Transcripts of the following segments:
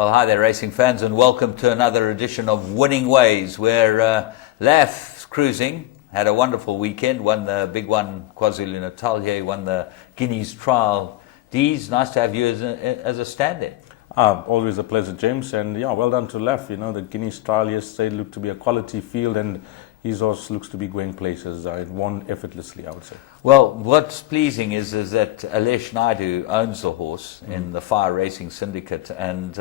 Well, hi there, racing fans, and welcome to another edition of Winning Ways, where Laf Cruising had a wonderful weekend, won the big one, KwaZulu-Natal here, won the Guineas Trial. Dees, nice to have you as a stand-in. Always a pleasure, James, and yeah, well done to Laf. You know, the Guineas Trial yesterday looked to be a quality field, and his horse looks to be going places. It won effortlessly, I would say. Well, what's pleasing is that Alesh Naidu owns the horse in the Fire Racing Syndicate, and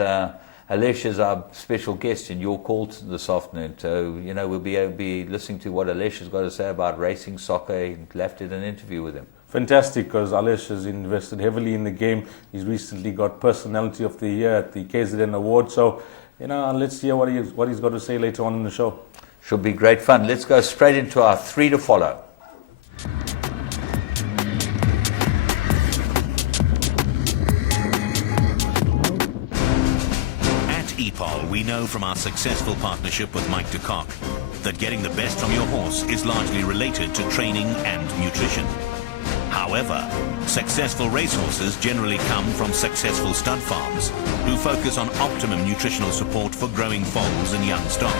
Alesh is our special guest in your call this afternoon. So, you know, we'll be listening to what Alesh has got to say about racing, soccer. Laf did an interview with him. Fantastic, because Alesh has invested heavily in the game. He's recently got Personality of the Year at the KZN Award. So, you know, let's hear what he's got to say later on in the show. Should be great fun. Let's go straight into our three to follow. We know from our successful partnership with Mike de Kock that getting the best from your horse is largely related to training and nutrition. However, successful racehorses generally come from successful stud farms who focus on optimum nutritional support for growing foals and young stock.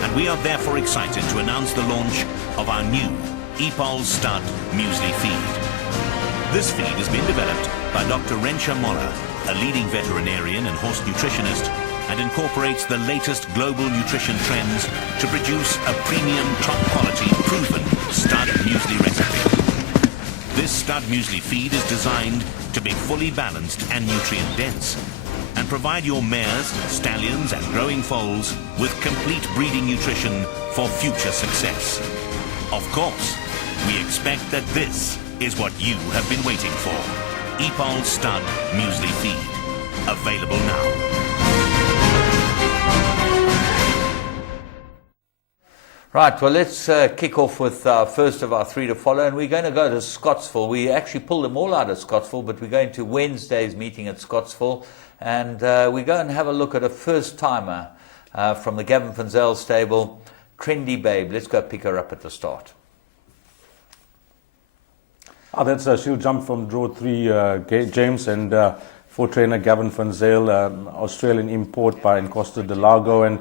And we are therefore excited to announce the launch of our new Epol Stud Muesli Feed. This feed has been developed by Dr. Rensha Moller, a leading veterinarian and horse nutritionist, and incorporates the latest global nutrition trends to produce a premium, top-quality, proven stud muesli recipe. This stud muesli feed is designed to be fully balanced and nutrient-dense and provide your mares, stallions and growing foals with complete breeding nutrition for future success. Of course, we expect that this is what you have been waiting for. Epol Stud Muesli Feed. Available now. Right, well, let's kick off with first of our three to follow, and we're going to go to Scottsville. We actually pulled them all out of Scottsville, but we're going to Wednesday's meeting at Scottsville, and we go and have a look at a first-timer from the Gavin Funzel stable, Trendy Babe. Let's go pick her up at the start. She'll jump from draw 3, James, and for trainer Gavin Funzel, Australian import by Encosta de Lago, and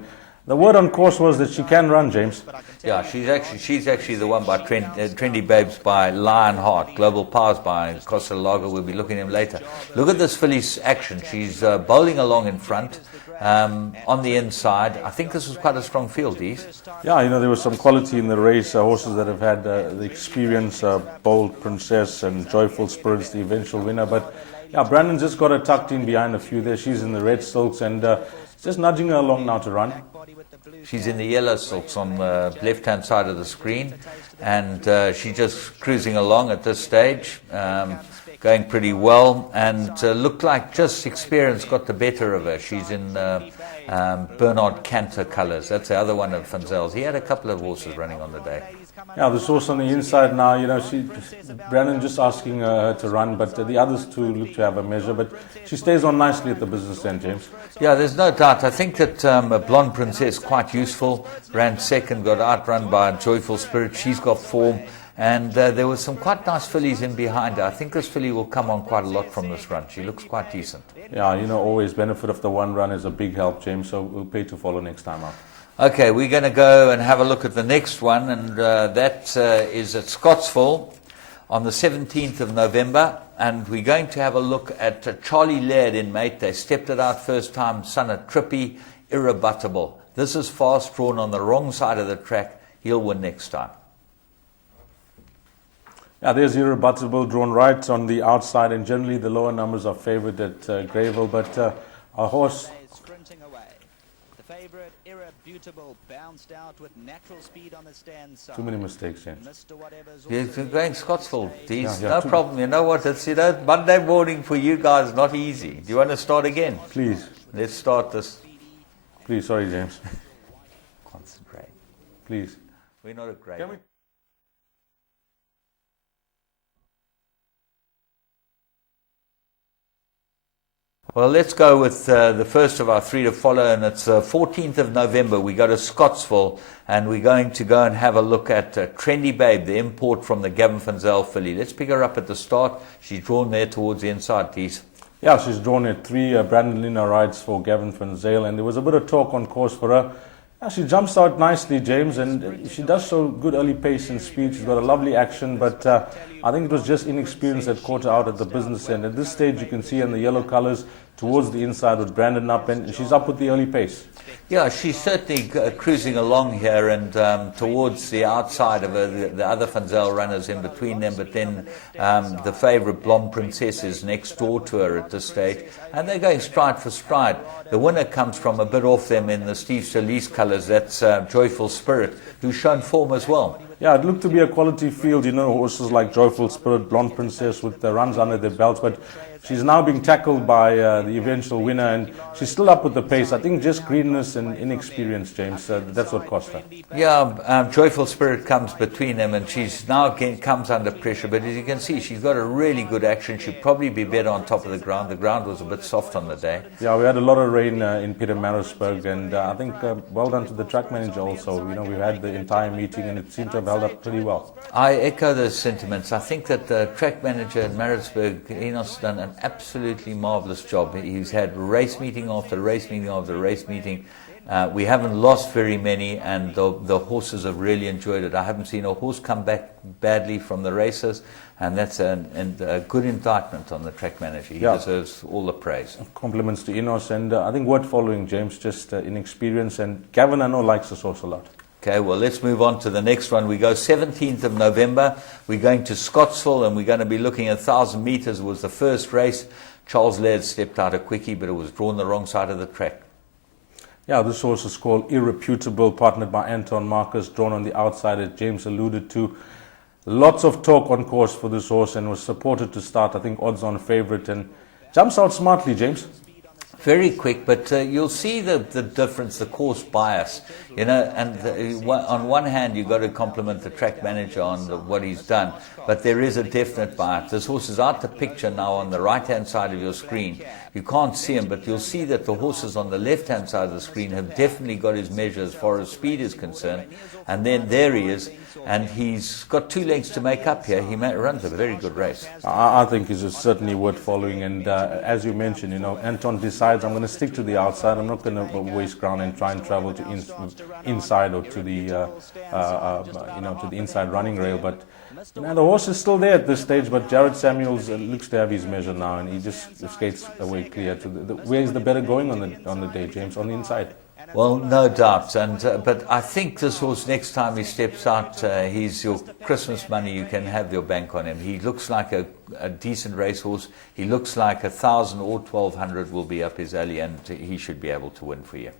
the word on course was that she can run, James. Yeah, she's actually the one by Trendy Babes by Lionheart. Global Powers by Costa Lago. We'll be looking at him later. Look at this filly's action. She's bowling along in front, on the inside. I think this was quite a strong field, Dees. Yeah, you know, there was some quality in the race. Horses that have had the experience, Bold Princess and Joyful Spirits, the eventual winner. But yeah, Brandon just got her tucked in behind a few there. She's in the red silks and just nudging her along now to run. She's in the yellow silks on the left-hand side of the screen, and she's just cruising along at this stage, going pretty well, and looked like just experience got the better of her. She's in Bernard Cantor colours. That's the other one of Funzel's. He had a couple of horses running on the day. Yeah, the horse on the inside now, you know, Brandon just asking her to run, but the others two look to have a measure, but she stays on nicely at the business end, James. Yeah, there's no doubt. I think that a Blonde Princess, quite useful, ran second, got outrun by a Joyful Spirit. She's got form, and there was some quite nice fillies in behind her. I think this filly will come on quite a lot from this run. She looks quite decent. Yeah, you know, always benefit of the one run is a big help, James, so we'll pay to follow next time out. Okay, we're going to go and have a look at the next one, and that is at Scottsville on the 17th of November, and we're going to have a look at Charlie Laird in mate. They stepped it out first time, son of Trippy, Irrebuttable. This is fast drawn on the wrong side of the track. He'll win next time. Yeah, there's Irrebuttable drawn right on the outside, and generally the lower numbers are favoured at Greyville, but our horse... Bounced out with natural speed on the stand side. Too many mistakes, James. You're going Scottsville, Dees. No problem. You know what? It's, you know, Monday morning for you guys, not easy. Do you want to start again? Please. Let's start this. Please, sorry, James. Concentrate. Please. We're not a great. Well, let's go with the first of our three to follow, and it's 14th of November. We go to Scottsville, and we're going to go and have a look at Trendy Babe, the import from the Gavin Funzel filly. Let's pick her up at the start. She's drawn there towards the inside piece. Yeah, she's drawn at 3. Brandon Lina rides for Gavin Van Zyl, and there was a bit of talk on course for her. Yeah, she jumps out nicely, James, and she does show good early pace and speed. She's got a lovely action, but I think it was just inexperience that caught her out at the business end. At this stage, you can see in the yellow colours towards the inside with Brandon up, and she's up with the early pace. Yeah, she's certainly cruising along here and towards the outside of her, the other Van Zyl runners in between them, but then the favourite Blonde Princess is next door to her at this stage, and they're going stride for stride. The winner comes from a bit off them in the Steve Solis colours, that's Joyful Spirit, who's shown form as well. Yeah, it looked to be a quality field, you know, horses like Joyful Spirit, Blonde Princess with the runs under their belts, but she's now being tackled by the eventual winner, and she's still up with the pace. I think just greenness and inexperience, James, that's what cost her. Yeah, Joyful Spirit comes between them, and she's now again comes under pressure, but as you can see, she's got a really good action. She'd probably be better on top of the ground. The ground was a bit soft on the day. Yeah, we had a lot of rain in Pietermaritzburg, and I think well done to the track manager also. You know, we've had the entire meeting, and it seemed to have held up pretty well. I echo those sentiments. I think that the track manager in Maritzburg, Enos, done an absolutely marvellous job. He's had race meeting after race meeting after race meeting. We haven't lost very many, and the horses have really enjoyed it. I haven't seen a horse come back badly from the races, and that's a good indictment on the track manager. He deserves all the praise. Compliments to Enos, and I think worth following, James, just inexperience, and Gavin, I know, likes this horse a lot. Okay, well, let's move on to the next one. We go 17th of November. We're going to Scottsville, and we're going to be looking at 1,000 metres. Was the first race. Charles Laird stepped out a quickie, but it was drawn the wrong side of the track. Yeah, this horse is called Irreputable, partnered by Anton Marcus, drawn on the outside, as James alluded to. Lots of talk on course for this horse, and was supported to start, I think, odds-on favourite, and jumps out smartly, James. Very quick, but you'll see the difference, the course bias, you know, and on one hand you've got to compliment the track manager on what he's done, but there is a definite bias. This horse is out the picture now on the right hand side of your screen. You can't see him, but you'll see that the horses on the left hand side of the screen have definitely got his measure as far as speed is concerned, and then there he is, and he's got 2 lengths to make up here. He runs a very good race. I think it's certainly worth following, and as you mentioned, you know, Anton decides, I'm going to stick to the outside. I'm not going to waste ground and try and travel to inside or to the you know, to the inside running rail. But you know, the horse is still there at this stage. But Jared Samuels looks to have his measure now, and he just skates away clear to where is the better going on the day, James? On the inside. Well, no doubt, and but I think this horse, next time he steps out, he's your Christmas money. You can have your bank on him. He looks like a decent racehorse. He looks like 1,000 or 1,200 will be up his alley, and he should be able to win for you.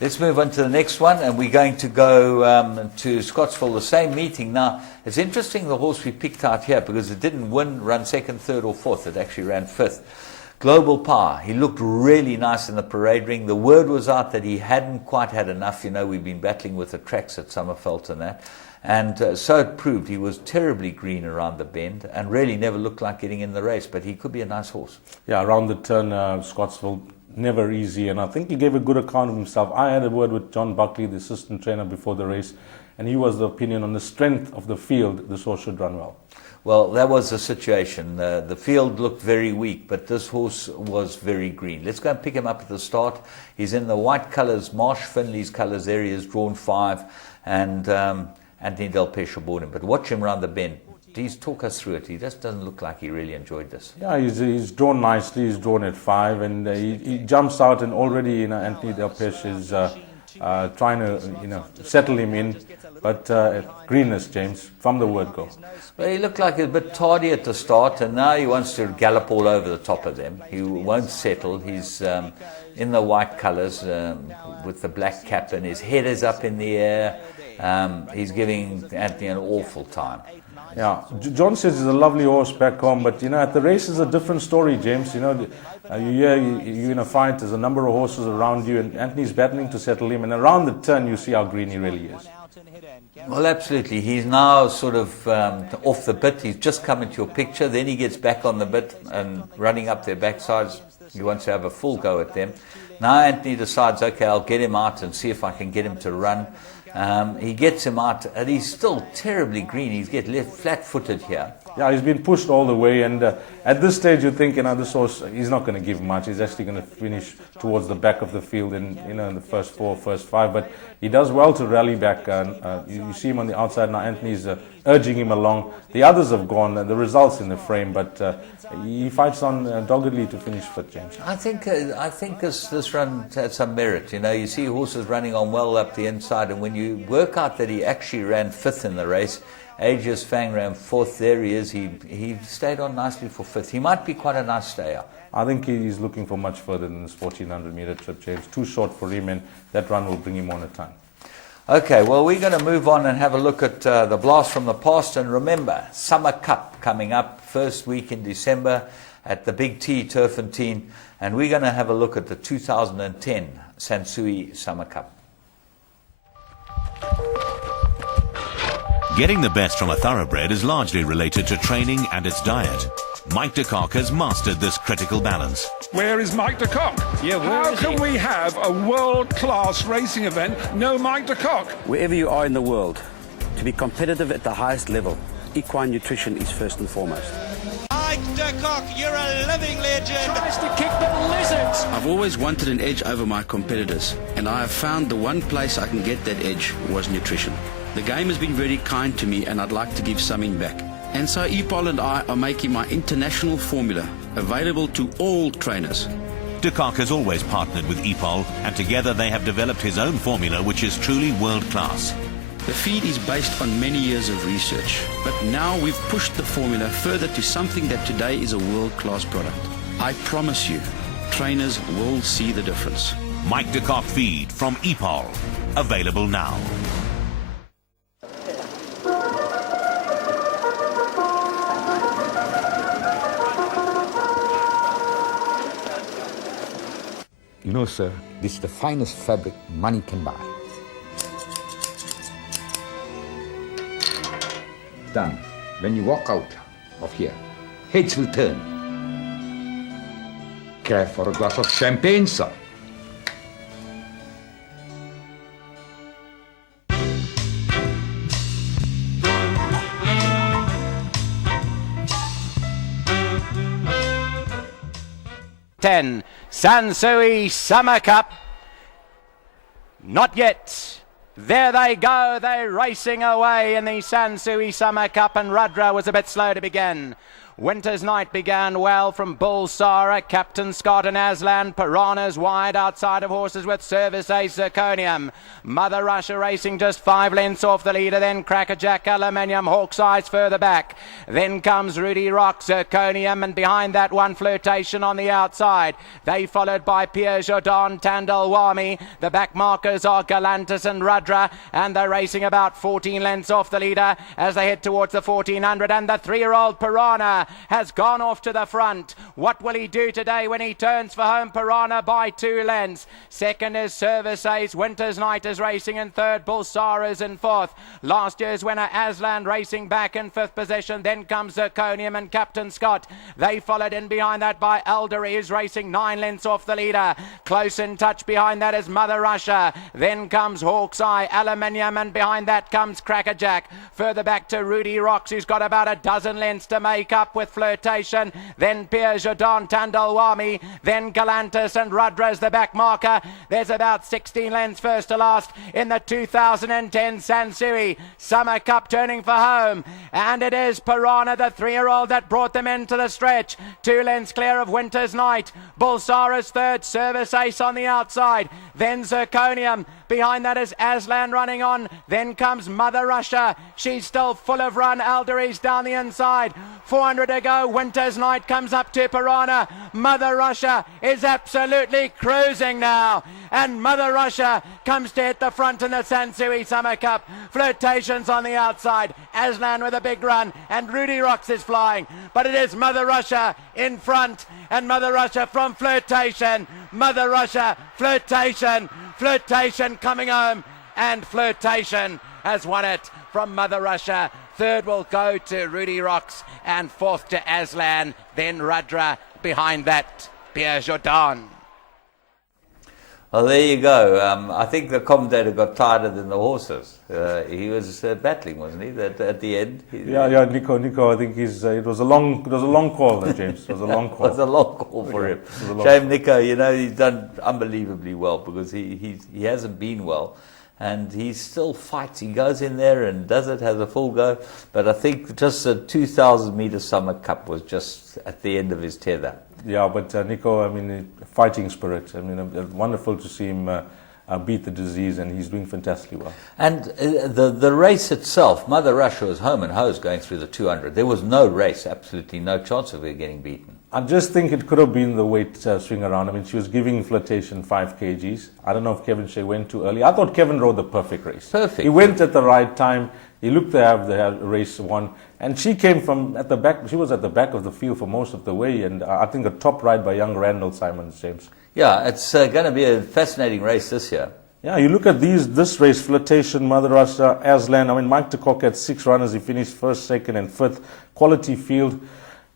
Let's move on to the next one, and we're going to go to Scottsville, the same meeting. Now, it's interesting the horse we picked out here, because it didn't run second, third, or fourth. It actually ran fifth. Global Power. He looked really nice in the parade ring. The word was out that he hadn't quite had enough. You know, we've been battling with the tracks at Summerfelt and that. And so it proved. He was terribly green around the bend and really never looked like getting in the race. But he could be a nice horse. Yeah, around the turn, Scottsville, never easy. And I think he gave a good account of himself. I had a word with John Buckley, the assistant trainer, before the race. And he was the opinion on the strength of the field, this horse should run well. Well, that was the situation. The field looked very weak, but this horse was very green. Let's go and pick him up at the start. He's in the white colours, Marsh Finley's colours there. He has drawn 5, and Anthony Del Pesce aboard him. But watch him around the bend. Please talk us through it. He just doesn't look like he really enjoyed this. Yeah, he's drawn nicely. He's drawn at 5, and he jumps out, and already, you know, Anthony Del Pesce is trying to, you know, settle him in. But greenness, James, from the word go. Well, he looked like a bit tardy at the start, and now he wants to gallop all over the top of them. He won't settle. He's in the white colours with the black cap, and his head is up in the air. He's giving Anthony an awful time. Yeah, John says he's a lovely horse back home, but you know, at the race is a different story, James. You know, you're in a fight, there's a number of horses around you, and Anthony's battling to settle him, and around the turn you see how green he really is. Well, absolutely. He's now sort of off the bit. He's just come into your picture. Then he gets back on the bit and running up their backsides. He wants to have a full go at them. Now Anthony decides, okay, I'll get him out and see if I can get him to run. He gets him out, and he's still terribly green. He's get left flat-footed here. Yeah, he's been pushed all the way, and at this stage you think, this horse, he's not going to give much. He's actually going to finish towards the back of the field in the first 4, first 5, but he does well to rally back. You see him on the outside now. Anthony's urging him along. The others have gone. The results in the frame, but he fights on doggedly to finish fifth, James. I think this run had some merit. You see horses running on well up the inside, and when you work out that he actually ran fifth in the race, Aegis Fang ran fourth. There he is. He stayed on nicely for fifth. He might be quite a nice stayer. I think he's looking for much further than this 1400 meter trip, James. Too short for him, and that run will bring him on a ton. Okay, well, we're going to move on and have a look at the blast from the past. And remember, Summer Cup coming up first week in December at the Big T Turfentine. And we're going to have a look at the 2010 Sansui Summer Cup. Getting the best from a thoroughbred is largely related to training and its diet. Mike de Kock has mastered this critical balance. Where is Mike de Kock? Yeah, How can we have a world-class racing event, no Mike de Kock? Wherever you are in the world, to be competitive at the highest level, equine nutrition is first and foremost. Mike de Kock, you're a living legend. Tries to kick the lizards. I've always wanted an edge over my competitors, and I have found the one place I can get that edge was nutrition. The game has been very kind to me, and I'd like to give something back. And so EPOL and I are making my international formula available to all trainers. De Kock has always partnered with EPOL, and together they have developed his own formula, which is truly world-class. The feed is based on many years of research, but now we've pushed the formula further to something that today is a world-class product. I promise you, trainers will see the difference. Mike de Kock feed from EPOL, available now. You know, sir, this is the finest fabric money can buy. Done. When you walk out of here, heads will turn. Care for a glass of champagne, sir? Sansui Summer Cup. Not yet. There they go. They're racing away in the Sansui Summer Cup, and Rudra was a bit slow to begin. Winter's Night began well from Bull Sara, Captain Scott and Aslan. Piranhas wide outside of horses with Service Ace Zirconium. Mother Russia racing just 5 lengths off the leader. Then Crackerjack, Aluminium, Hawk's Eyes further back. Then comes Rudy Rock, Zirconium, and behind that one Flirtation on the outside. They followed by Pierre Jordan, Tandalwami. The back markers are Galantis and Rudra, and they're racing about 14 lengths off the leader as they head towards the 1400. And the 3-year-old Piranha has gone off to the front. What will he do today when he turns for home? Piranha by 2 lengths. Second is Service Ace. Winter's Night is racing in third. Bull Sara is in fourth. Last year's winner Aslan racing back in fifth position. Then comes Zirconium and Captain Scott. They followed in behind that by Eldery, who's racing 9 lengths off the leader. Close in touch behind that is Mother Russia. Then comes Hawk's Eye, Aluminium, and behind that comes Crackerjack. Further back to Rudy Rocks, who's got about a dozen lengths to make up with Flirtation. Then Pierre Jordan, Tandalwami. Then Galantis and Rudra's the back marker. There's about 16 lengths first to last in the 2010 Sansui Summer Cup turning for home. And it is Piranha, the 3-year-old, that brought them into the stretch. 2 lengths clear of Winter's Night. Bull Sara's third. Service Ace on the outside. Then Zirconium. Behind that is Aslan running on. Then comes Mother Russia. She's still full of run. Aldery's down the inside. 400 to go. Winter's Night comes up to Piranha. Mother Russia is absolutely cruising now. And Mother Russia comes to hit the front in the Sansui Summer Cup. Flirtation's on the outside. Aslan with a big run. And Rudy Rocks is flying. But it is Mother Russia in front. And Mother Russia from Flirtation. Mother Russia, Flirtation. Flirtation coming home. And Flirtation has won it from Mother Russia. Third will go to Rudy Rocks, and fourth to Aslan, then Rudra. Behind that, Pierre Jordan. Well, there you go. I think the commentator got tired than the horses. He was battling, wasn't he? At the end. Yeah, Nico. I think it was a long call, James. It was a long call. It was a long call for him. Shame, Nico. He's done unbelievably well because he hasn't been well. And he still fights. He goes in there and does it, has a full go. But I think just the 2,000 meter Summer Cup was just at the end of his tether. Yeah, but Nico, fighting spirit. Wonderful to see him beat the disease, and he's doing fantastically well. And the race itself, Mother Russia was home and hose going through the 200. There was no race, absolutely no chance of her getting beaten. I just think it could have been the weight swing around. She was giving Flirtation 5 kgs. I don't know if Kevin Shea went too early. I thought Kevin rode the perfect race. Perfect. He went at the right time. He looked to have the race won. And she came from at the back. She was at the back of the field for most of the way. And I think a top ride by young Randall Simons, James. Yeah, it's going to be a fascinating race this year. Yeah, you look at this race, Flirtation, Mother Russia, Aslan. Mike de Kock had 6 runners. He finished first, second, and fifth. Quality field.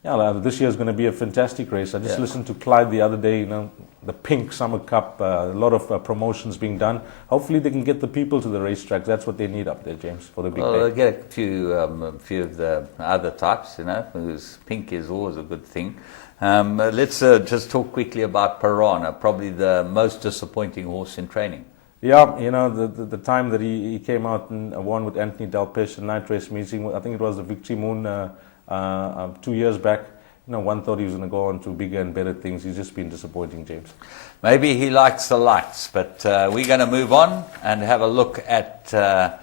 Yeah, this year is going to be a fantastic race. I just listened to Clyde the other day, the Pink Summer Cup, a lot of promotions being done. Hopefully they can get the people to the racetracks. That's what they need up there, James, for the big day. They'll get a few of the other types, because Pink is always a good thing. Let's just talk quickly about Piranha, probably the most disappointing horse in training. Yeah, the time that he came out and won with Anthony Delpeche in night race meeting, I think it was the Victory Moon 2 years back. One thought he was going to go on to bigger and better things. He's just been disappointing, James. Maybe he likes the lights, but we're going to move on and have a look at the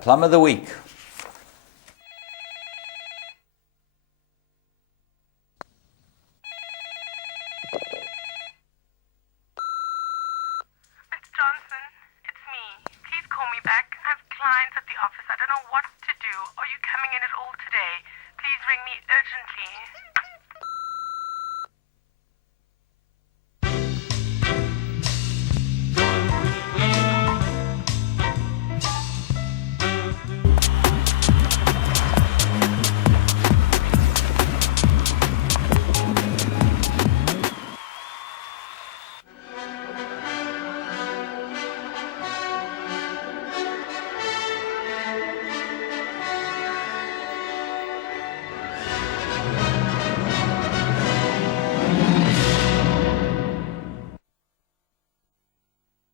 Plum of the Week. It's Johnson. It's me. Please call me back. I have clients at the office. I don't know what to do. Are you coming in at all today? Please ring me urgently.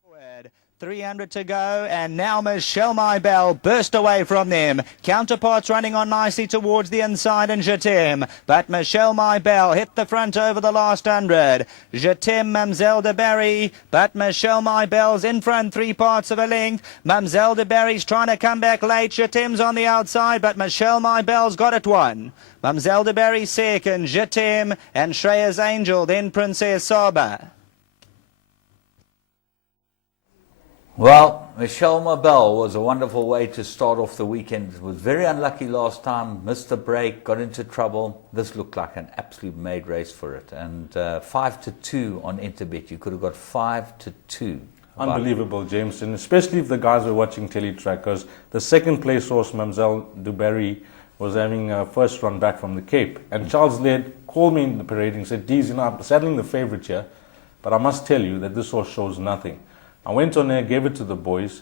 Forward. 300 to go, and now Michelle Maibel burst away from them. Counterparts running on nicely towards the inside, and Jatem. But Michelle Maibel hit the front over the last 100. Jatem, Mamselle de Barry, but Michelle Maibel's in front 3 parts of a length. Mamselle de Barry's trying to come back late. Jatem's on the outside, but Michelle Maibel's got it won. Mamselle de Barry second, Jatem, and Shreya's Angel, then Princess Saba. Well, Michelle Maibel was a wonderful way to start off the weekend. Was very unlucky last time, missed the break, got into trouble. This looked like an absolute made race for it. And 5-2 on Interbet. You could have got 5-2. Unbelievable, James, and especially if the guys were watching Teletrack, because the second place horse, Mamselle du Barry, was having a first run back from the Cape. And Charles Laird called me in the parade and said, Deez, I'm saddling the favourite here, but I must tell you that this horse shows nothing. I went on there, gave it to the boys,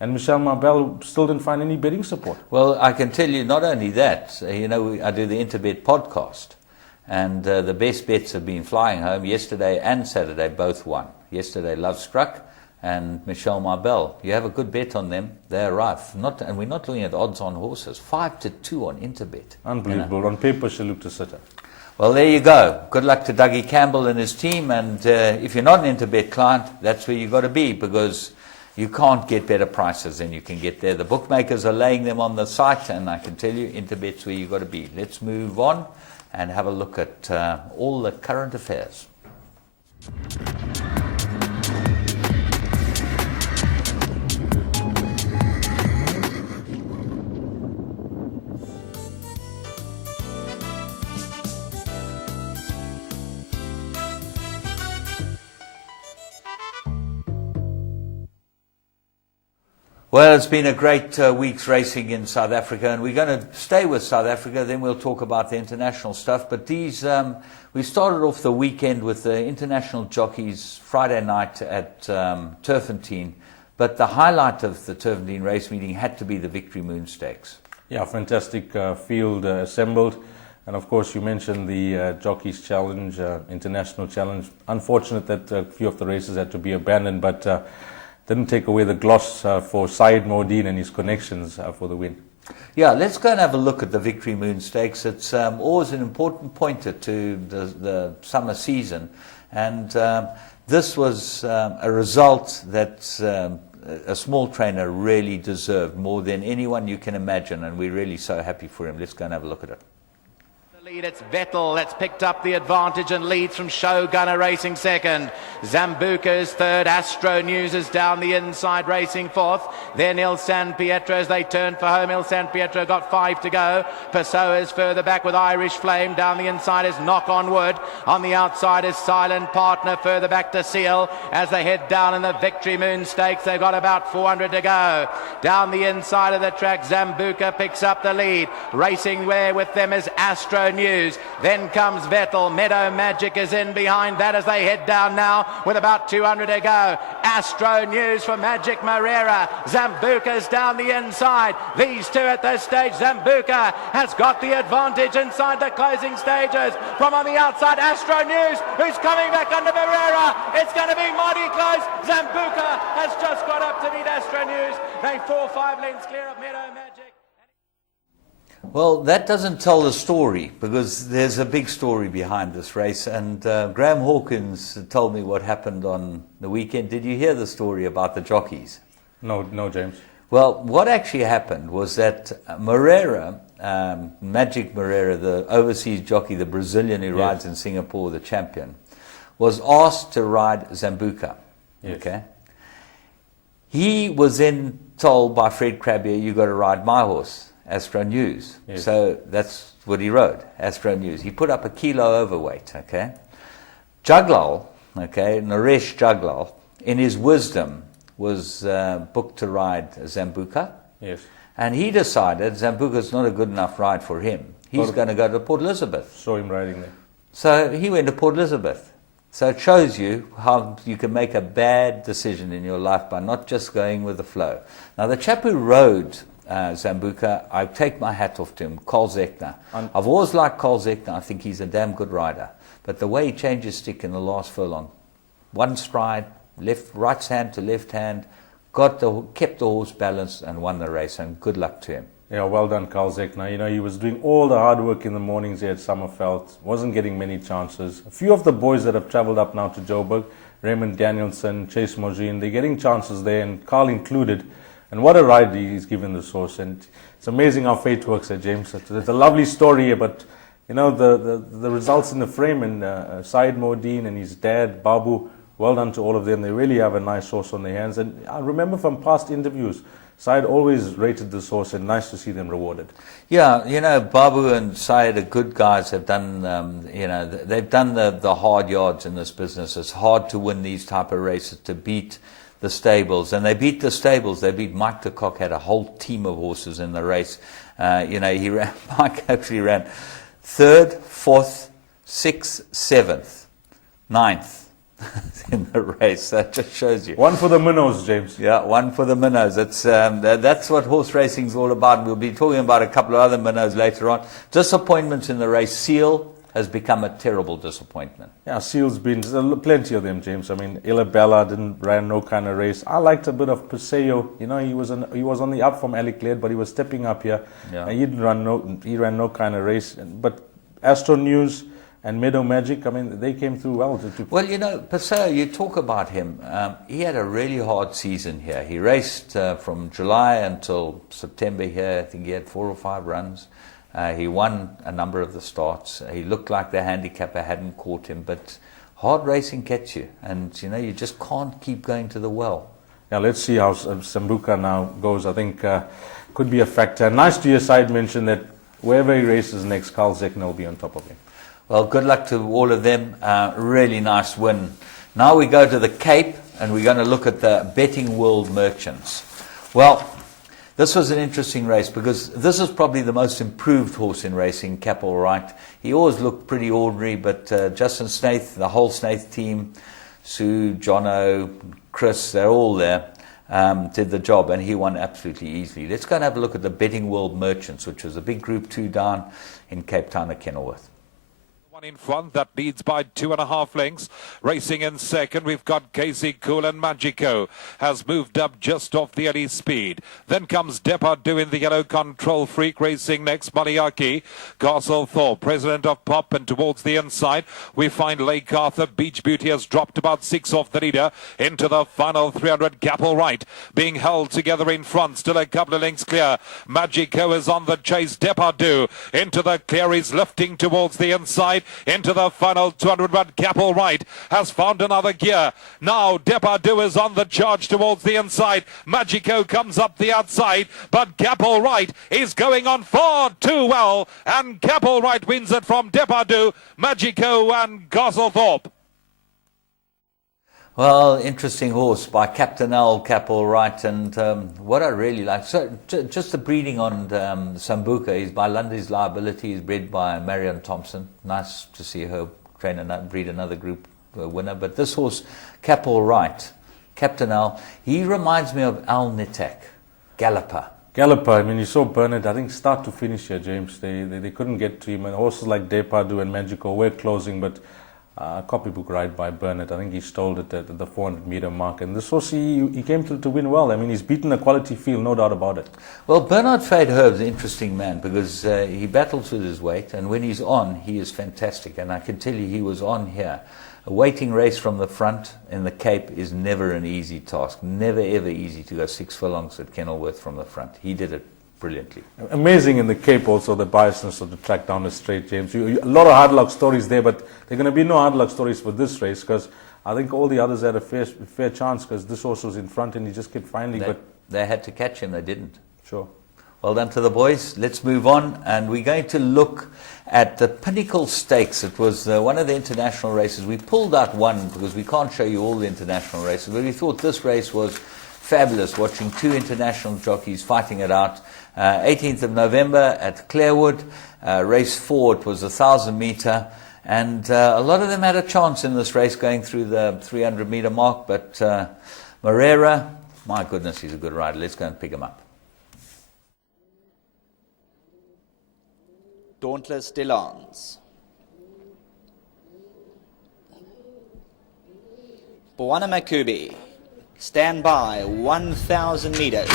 and Michelle Maibel still didn't find any betting support. Well, I can tell you not only that, I do the Interbet podcast, and the best bets have been flying home. Yesterday and Saturday both won. Yesterday Love Struck and Michelle Maibel. You have a good bet on them, they arrive. And we're not looking at odds on horses. 5-2 on Interbet. Unbelievable. On paper, she looked a sitter. Well, there you go. Good luck to Dougie Campbell and his team. And if you're not an Interbet client, that's where you've got to be, because you can't get better prices than you can get there. The bookmakers are laying them on the site, and I can tell you, Interbet's where you've got to be. Let's move on and have a look at all the current affairs. Well, it's been a great week's racing in South Africa, and we're going to stay with South Africa, then we'll talk about the international stuff. But these, we started off the weekend with the international jockeys Friday night at Turfentine, but the highlight of the Turfentine race meeting had to be the Victory Moon Stakes. Yeah, fantastic field assembled. And of course, you mentioned the Jockeys Challenge, International Challenge. Unfortunate that a few of the races had to be abandoned, but didn't take away the gloss for Syed Modine and his connections for the win. Yeah, let's go and have a look at the Victory Moon Stakes. It's always an important pointer to the summer season. And this was a result that a small trainer really deserved more than anyone you can imagine. And we're really so happy for him. Let's go and have a look at it. It's Vettel that's picked up the advantage and leads from Showgunner racing second. Zambuca is third. Astro News is down the inside racing fourth. Then Il San Pietro as they turn for home. Il San Pietro got 5 to go. Pessoa is further back with Irish Flame. Down the inside is Knock on Wood. On the outside is Silent Partner. Further back to Seal as they head down in the Victory Moon Stakes. They've got about 400 to go. Down the inside of the track, Zambuca picks up the lead. Racing there with them is Astro News. Then comes Vettel. Meadow Magic is in behind that as they head down now with about 200 to go. Astro News for Magic Marrera. Zambuca's down the inside. These two at this stage. Zambuca has got the advantage inside the closing stages. From on the outside, Astro News, who's coming back under Marrera. It's going to be mighty close. Zambuca has just got up to beat Astro News. They 4-5 lengths clear of Meadow Magic. Well, that doesn't tell the story, because there's a big story behind this race. And Graham Hawkins told me what happened on the weekend. Did you hear the story about the jockeys? No, James. Well, what actually happened was that Marrera, Magic Marrera, the overseas jockey, the Brazilian who rides in Singapore, the champion, was asked to ride Zambuca. Yes. Okay. He was then told by Fred Krabbe, "You got to ride my horse, Astro News." Yes. So that's what he rode, Astro News. He put up a kilo overweight, okay? Juglal, okay, Naresh Juglal, in his wisdom, was booked to ride Zambuca. Yes. And he decided Zambuca's not a good enough ride for him. He's going to go to Port Elizabeth. Saw him riding there. So he went to Port Elizabeth. So it shows you how you can make a bad decision in your life by not just going with the flow. Now, the chap who rode Zambuca, I take my hat off to him, Carl Zechner. I've always liked Carl Zechner. I think he's a damn good rider. But the way he changed his stick in the last furlong, one stride, right hand to left hand, kept the horse balanced and won the race. And good luck to him. Yeah, well done, Carl Zechner. You know, he was doing all the hard work in the mornings here at Summerveld. Wasn't getting many chances. A few of the boys that have travelled up now to Joburg, Raymond Danielson, Chase Mogin, they're getting chances there, and Carl included. And what a ride he's given this horse. And it's amazing how fate works, James. It's a lovely story here, but you know, the results in the frame, and Syed Modine and his dad, Babu, well done to all of them. They really have a nice horse on their hands. And I remember from past interviews, Syed always rated this horse, and nice to see them rewarded. Yeah, you know, Babu and Syed are good guys. Have done, you know, they've done the hard yards in this business. It's hard to win these type of races, to beat the stables, and they beat the stables. They beat Mike de Kock, had a whole team of horses in the race. You know, Mike actually ran 3rd, 4th, 6th, 7th, 9th in the race. That just shows you. One for the minnows, James. Yeah, one for the minnows. That's what horse racing is all about. We'll be talking about a couple of other minnows later on. Disappointments in the race. Seal has become a terrible disappointment. Yeah, Seal's been plenty of them, James. I mean, Ilabella ran no kind of race. I liked a bit of Paseo. You know, he was on the up from Alec Laird, but he was stepping up here. Yeah. And he ran no kind of race. But Astro News and Meadow Magic, I mean, they came through well. Well, you know, Paseo, you talk about him. He had a really hard season here. He raced from July until September here. I think he had 4 or 5 runs. He won a number of the starts. He looked like the handicapper hadn't caught him, but hard racing gets you, and you know, you just can't keep going to the well. Yeah, let's see how Zambuca now goes. I think could be a factor. Nice to hear Syed mention that wherever he races next, Carl Zechner will be on top of him. Well, good luck to all of them. Really nice win. Now we go to the Cape, and we're going to look at the Betting World Merchants. Well, this was an interesting race because this is probably the most improved horse in racing, Capel Wright. He always looked pretty ordinary, but Justin Snaith, the whole Snaith team, Sue, Jono, Chris, they're all there, did the job, and he won absolutely easily. Let's go and have a look at the Betting World Merchants, which was a big Group 2 down in Cape Town at Kenilworth. In front, that leads by 2.5 lengths. Racing in second, we've got Casey Cool, and Magico has moved up just off the early speed. Then comes Depardieu in the yellow. Control Freak racing next. Maliaki, Castlethorpe, president of Pop, and towards the inside we find Lake Arthur. Beach Beauty has dropped about 6 off the leader into the final 300. Capel Wright being held together in front, still a couple of lengths clear. Magico is on the chase. Depardieu into the clear, he's lifting towards the inside. Into the final 200, but Capel Wright has found another gear. Now Depardieu is on the charge towards the inside. Magico comes up the outside, but Capel Wright is going on far too well, and Capel Wright wins it from Depardieu, Magico and Castlethorpe. Well, interesting horse by Captain L, Capel Wright, and what I really like, so just the breeding on Sambuca is by Lundy's Liability, is bred by Marion Thompson. Nice to see her train and breed another group winner. But this horse, Capel Wright, Captain L, he reminds me of Al Nitak, Galloper. Galloper, I mean, you saw Bernard, I think, start to finish here, James. They couldn't get to him, and horses like Depardieu and Magico were closing, but copybook ride by Bernard. I think he stole it at the 400-meter mark. And this horse, he came to win well. I mean, he's beaten a quality field, no doubt about it. Well, Bernard Fade Herb's an interesting man because he battles with his weight, and when he's on, he is fantastic. And I can tell you he was on here. A waiting race from the front in the Cape is never an easy task. Never, ever easy to go 6 furlongs at Kenilworth from the front. He did it brilliantly. Amazing in the Cape also, the biasness of the track down the straight, James. A lot of hard luck stories there, but there are going to be no hard luck stories for this race because I think all the others had a fair chance because this horse was in front and he just kept finding. They had to catch him, they didn't. Sure. Well done to the boys. Let's move on, and we're going to look at the Pinnacle Stakes. It was one of the international races. We pulled out one because we can't show you all the international races, but we thought this race was fabulous, watching 2 international jockeys fighting it out. 18th of November at Clarewood, race 4, it was 1,000-meter, and a lot of them had a chance in this race going through the 300-meter mark, but Moreira, my goodness, he's a good rider. Let's go and pick him up. Dauntless Delance. Bwana Makubi. Stand by, 1,000 meters.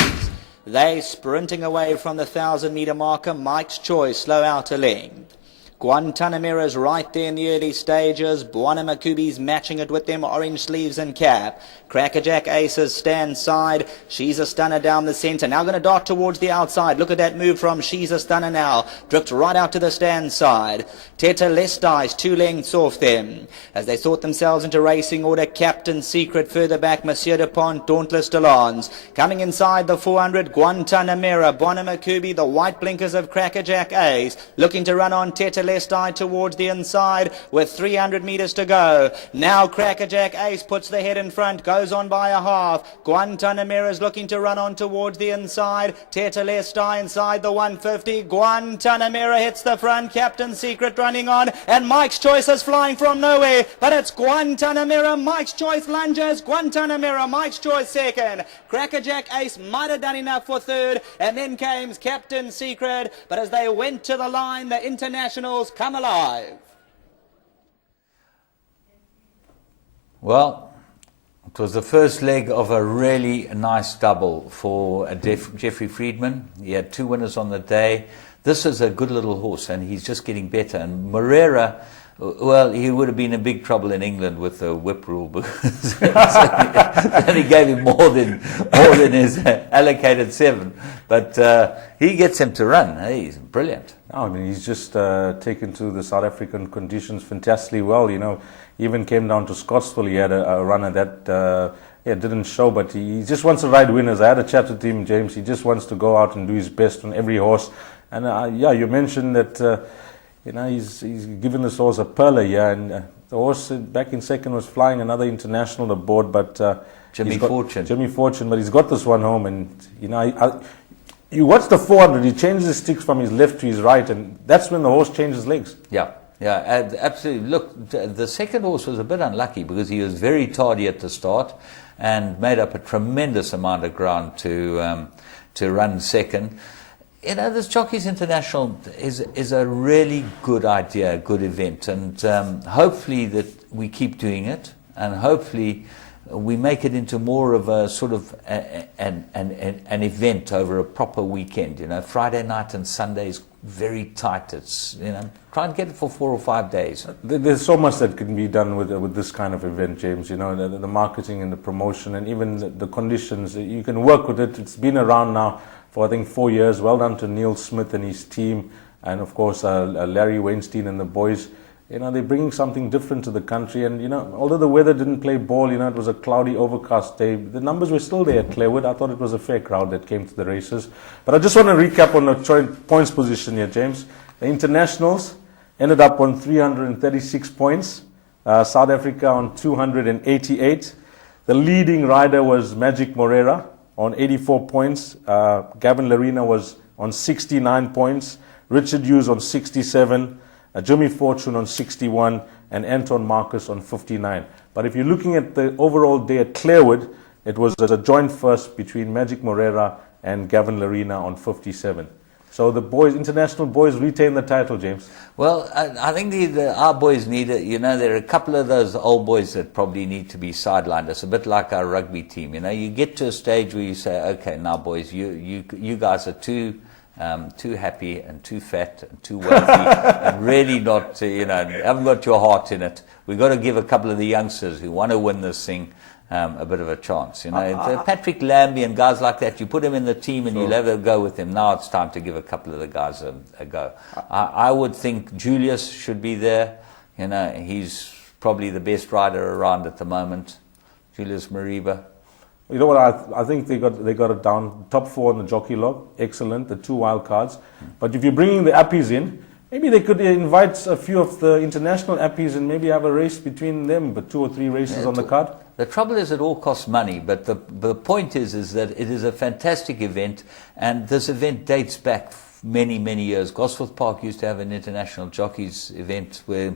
They sprinting away from the 1,000-meter marker. Mike's Choice, slow out a length. Guantanamera's right there in the early stages. Bwana Makubi's matching it with them, orange sleeves and cap. Crackerjack Aces stand side. She's a Stunner down the centre. Now going to dart towards the outside. Look at that move from She's a Stunner now. Dripped right out to the stand side. Teta Lestice 2 lengths off them. As they sort themselves into racing order, Captain Secret further back. Monsieur Dupont, Dauntless Delance. Coming inside the 400, Guantanamera. Bwana Makubi, the white blinkers of Crackerjack Ace. Looking to run on Teta Lestice towards the inside with 300 meters to go. Now Crackerjack Ace puts the head in front. Goes on by a half. Guantanamera is looking to run on towards the inside. Teta Lestice inside the 150. Guantanamera hits the front. Captain Secret running on, and Mike's Choice is flying from nowhere, but it's Guantanamera. Mike's Choice lunges. Guantanamera, Mike's Choice second. Crackerjack Ace might have done enough for third, and then came Captain Secret, but as they went to the line, the internationals come alive. Well, it was the first leg of a really nice double for Jeffrey Friedman. He had 2 winners on the day. This is a good little horse, and he's just getting better. And Moreira, well, he would have been in big trouble in England with the whip rule because he gave him more than his allocated 7. But he gets him to run. Hey, he's brilliant. I mean, he's just taken to the South African conditions fantastically well. You know, he even came down to Scottsville. He had a runner that didn't show, but he just wants to ride winners. I had a chat with him, James. He just wants to go out and do his best on every horse. And you mentioned that. He's given this horse a pearler here, and The horse back in second was flying another international aboard, but Jimmy Fortune. Jimmy Fortune, but he's got this one home, and you know, you watch the 400. He changes his sticks from his left to his right, and that's when the horse changes legs. Yeah, absolutely. Look, the second horse was a bit unlucky because he was very tardy at the start, and made up a tremendous amount of ground to run second. You know, this Jockeys International is a really good idea, a good event, and hopefully that we keep doing it, and hopefully we make it into more of a sort of an event over a proper weekend. You know, Friday night and Sunday is very tight. It's, you know, try and get it for 4 or 5 days. There's so much that can be done with this kind of event, James. You know, the marketing and the promotion, and even the conditions. You can work with it. It's been around now for I think 4 years. Well done to Neil Smith and his team, and of course Larry Weinstein and the boys. You know, they're bringing something different to the country, and you know, although the weather didn't play ball, you know, it was a cloudy, overcast day, the numbers were still there at Clarewood. I thought it was a fair crowd that came to the races. But I just want to recap on the joint points position here, James. The internationals ended up on 336 points, South Africa on 288. The leading rider was Magic Morera on 84 points. Gavin Larina was on 69 points. Richard Hughes on 67. Jimmy Fortune on 61, and Anton Marcus on 59. But if you're looking at the overall day at Clarewood, it was a joint first between Magic Morera and Gavin Larina on 57. So the boys, international boys, retain the title, James. Well, I think our boys need it. You know, there are a couple of those old boys that probably need to be sidelined. It's a bit like our rugby team. You know, you get to a stage where you say, okay, now boys, you guys are too happy and too fat and too wealthy and really not, you know, haven't got your heart in it. We've got to give a couple of the youngsters who want to win this thing a bit of a chance. You know, Patrick Lambie and guys like that, you put him in the team and you'll have a go with him. Now it's time to give a couple of the guys a go. I would think Julius should be there. You know, he's probably the best rider around at the moment. Julius Mariba. You know what? I think they got it down. Top 4 on the jockey log, excellent. The 2 wild cards, but if you're bringing the Appies in, maybe they could invite a few of the international Appies and maybe have a race between them. But 2 or 3 races on the card. The trouble is, it all costs money. But the point is that it is a fantastic event, and this event dates back many years. Gosforth Park used to have an international jockeys event where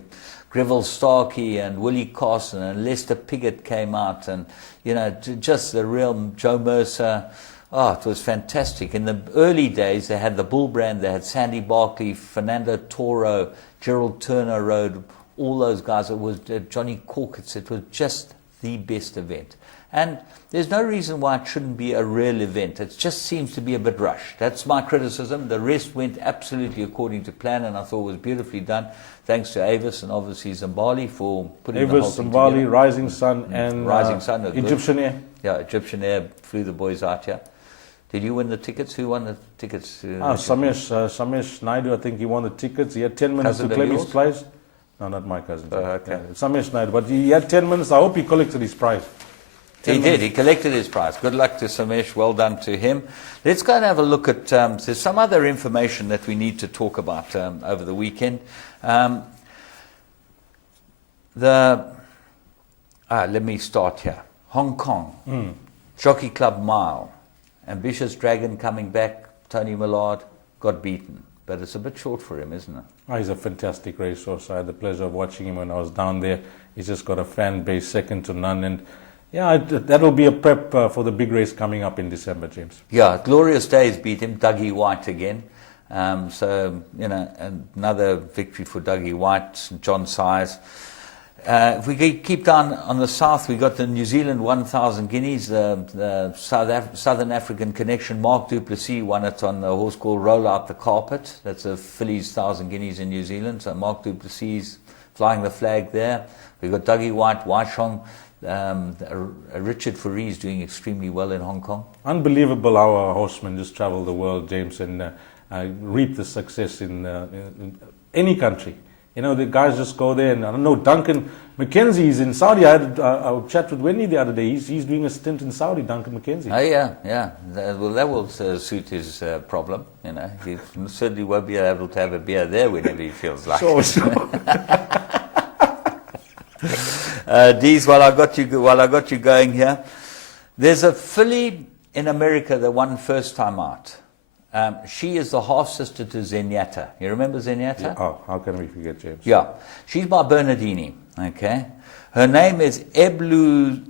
Greville Starkey and Willie Carson and Lester Piggott came out, and you know, just the real Joe Mercer. Oh, it was fantastic. In the early days, they had the Bull Brand, they had Sandy Barkley, Fernando Toro, Gerald Turner rode, all those guys. It was Johnny Corkitz. It was just the best event. And there's no reason why it shouldn't be a real event. It just seems to be a bit rushed. That's my criticism. The rest went absolutely according to plan, and I thought it was beautifully done. Thanks to Avis and obviously Zimbali for putting the whole thing together. Zimbali, Rising Sun, and Rising Sun, Egyptian Air. Yeah, Egyptian Air flew the boys out here. Did you win the tickets? Who won the tickets? Samesh Naidu, I think he won the tickets. He had 10 minutes to claim his prize. No, not my cousin. Okay. Yeah, Samesh Naidu, but he had 10 minutes. I hope he collected his prize. He did. He collected his prize. Good luck to Samesh. Well done to him. Let's go and have a look at, there's some other information that we need to talk about over the weekend. Let me start here. Hong Kong, Jockey Club Mile, Ambitious Dragon coming back, Tony Millard got beaten. But it's a bit short for him, isn't it? Oh, he's a fantastic racehorse. I had the pleasure of watching him when I was down there. He's just got a fan base second to none. And yeah, that'll be a prep for the big race coming up in December, James. Yeah, Glorious Days beat him, Dougie White again. So, you know, another victory for Dougie White, John Size. If we keep down on the south, we got the New Zealand 1,000 guineas, the Southern African connection. Mark Duplessis won it on a horse called Roll Out the Carpet. That's a filly's 1,000 guineas in New Zealand. So Mark Duplessis flying the flag there. We got Dougie White, Waishong. Richard Fourie is doing extremely well in Hong Kong. Unbelievable how our horsemen just travel the world, James, and reap the success in any country. You know, the guys just go there, and I don't know, Duncan McKenzie is in Saudi. I had a chat with Wendy the other day. He's doing a stint in Saudi, Duncan McKenzie. Oh, yeah. Well, that will suit his problem, you know. He certainly won't be able to have a beer there whenever he feels like it. Sure. Dees, while I got you going here, there's a filly in America that won first time out. She is the half sister to Zenyatta. You remember Zenyatta? Yeah. Oh, how can we forget, James? Yeah, she's by Bernardini. Okay, her name is Ebluizanti.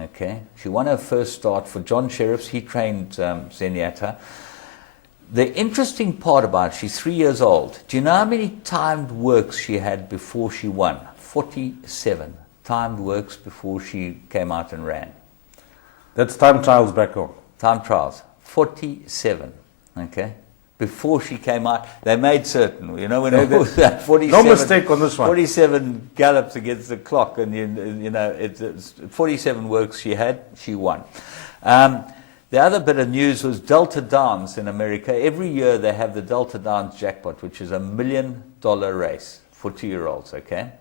Okay, she won her first start for John Sheriffs. He trained Zenyatta. The interesting part about it, she's 3 years old. Do you know how many timed works she had before she won? 47 timed works before she came out and ran. That's time trials back home. Time trials, 47. Okay, before she came out, they made certain. You know when it was 47. No mistake on this one. 47 gallops against the clock, and you know it's 47 works she had. She won. The other bit of news was Delta Downs in America. Every year they have the Delta Downs jackpot, which is $1 million race for 2-year-olds, okay?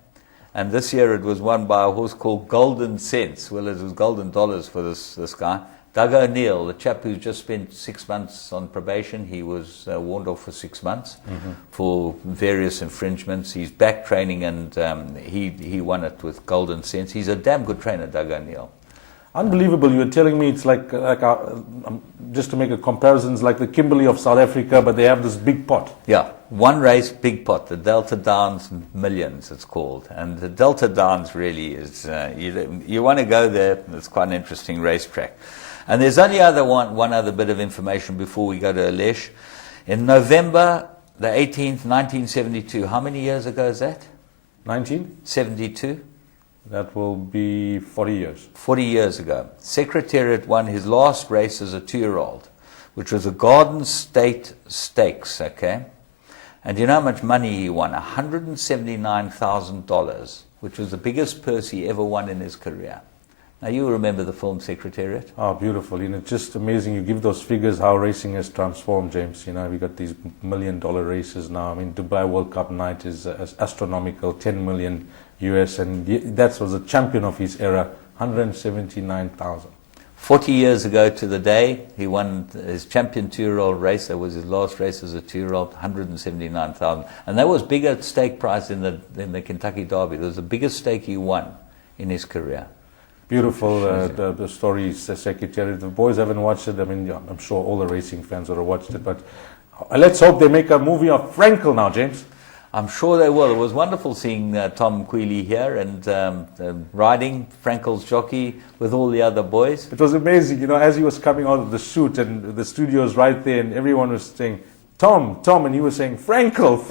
And this year it was won by a horse called Golden Cents. Well, it was golden dollars for this guy. Doug O'Neill, the chap who's just spent 6 months on probation, he was warned off for 6 months for various infringements. He's back training, and he won it with Golden Cents. He's a damn good trainer, Doug O'Neill. Unbelievable. You were telling me it's like just to make a comparison, it's like the Kimberley of South Africa, but they have this big pot. Yeah, one race, big pot, the Delta Downs Millions it's called. And the Delta Downs really is, you want to go there, it's quite an interesting racetrack. And there's only one other bit of information before we go to Alesh. In November the 18th, 1972, how many years ago is that? 1972. That will be 40 years. 40 years ago. Secretariat won his last race as a 2-year-old, which was a Garden State Stakes, okay? And you know how much money he won? $179,000, which was the biggest purse he ever won in his career. Now, you remember the film Secretariat? Oh, beautiful. You know, it's just amazing. You give those figures how racing has transformed, James. You know, we got these $1 million races now. I mean, Dubai World Cup night is astronomical, 10 million US, and that was a champion of his era, 179,000. 40 years ago to the day, he won his champion 2-year-old race. That was his last race as a 2-year-old, 179,000. And that was bigger stake price in the Kentucky Derby. It was the biggest stake he won in his career. Beautiful, the story, Secretariat. The boys haven't watched it. I mean, I'm sure all the racing fans would have watched it. But let's hope they make a movie of Frankel now, James. I'm sure they will. It was wonderful seeing Tom Quealy here and riding Frankel's jockey with all the other boys. It was amazing, you know, as he was coming out of the chute and the studio was right there and everyone was saying, Tom, and he was saying, Frankel,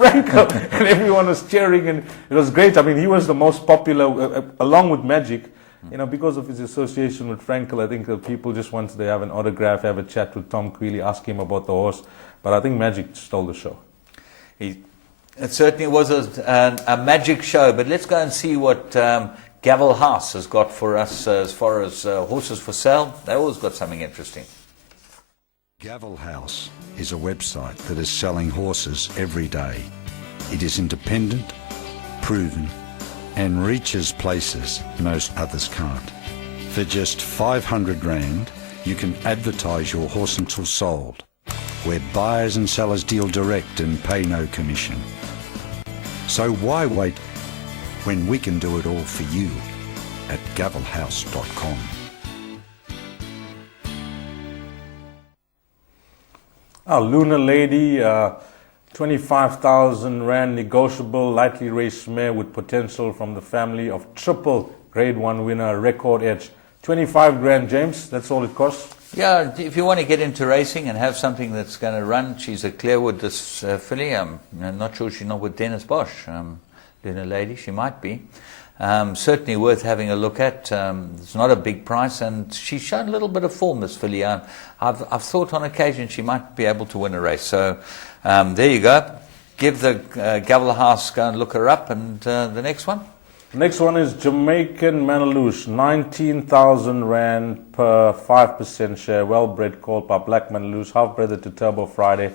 and everyone was cheering, and it was great. I mean, he was the most popular, along with Magic, you know, because of his association with Frankel. I think that people just wanted to have an autograph, have a chat with Tom Quealy, ask him about the horse. But I think Magic stole the show. It certainly was a magic show, but let's go and see what Gavel House has got for us as far as horses for sale. They always got something interesting. Gavel House is a website that is selling horses every day. It is independent, proven, and reaches places most others can't. For just 500 Rand, you can advertise your horse until sold, where buyers and sellers deal direct and pay no commission. So why wait when we can do it all for you at gavelhouse.com? Luna Lady, 25,000 Rand negotiable, lightly raced mare with potential from the family of triple Grade 1 winner, Record Edge. 25 grand, James, that's all it costs? Yeah, if you want to get into racing and have something that's going to run, she's a Clearwood, this filly. I'm not sure she's not with Dennis Bosch. Luna Lady, she might be. Certainly worth having a look at. It's not a big price, and she's shown a little bit of form, this filly. I've thought on occasion she might be able to win a race. So there you go. Give the Gavel House, go and look her up. And the next one? The next one is Jamaican Manaloosh, 19,000 Rand per 5% share, well-bred, called by Black Manaloosh, half-bred to Turbo Friday.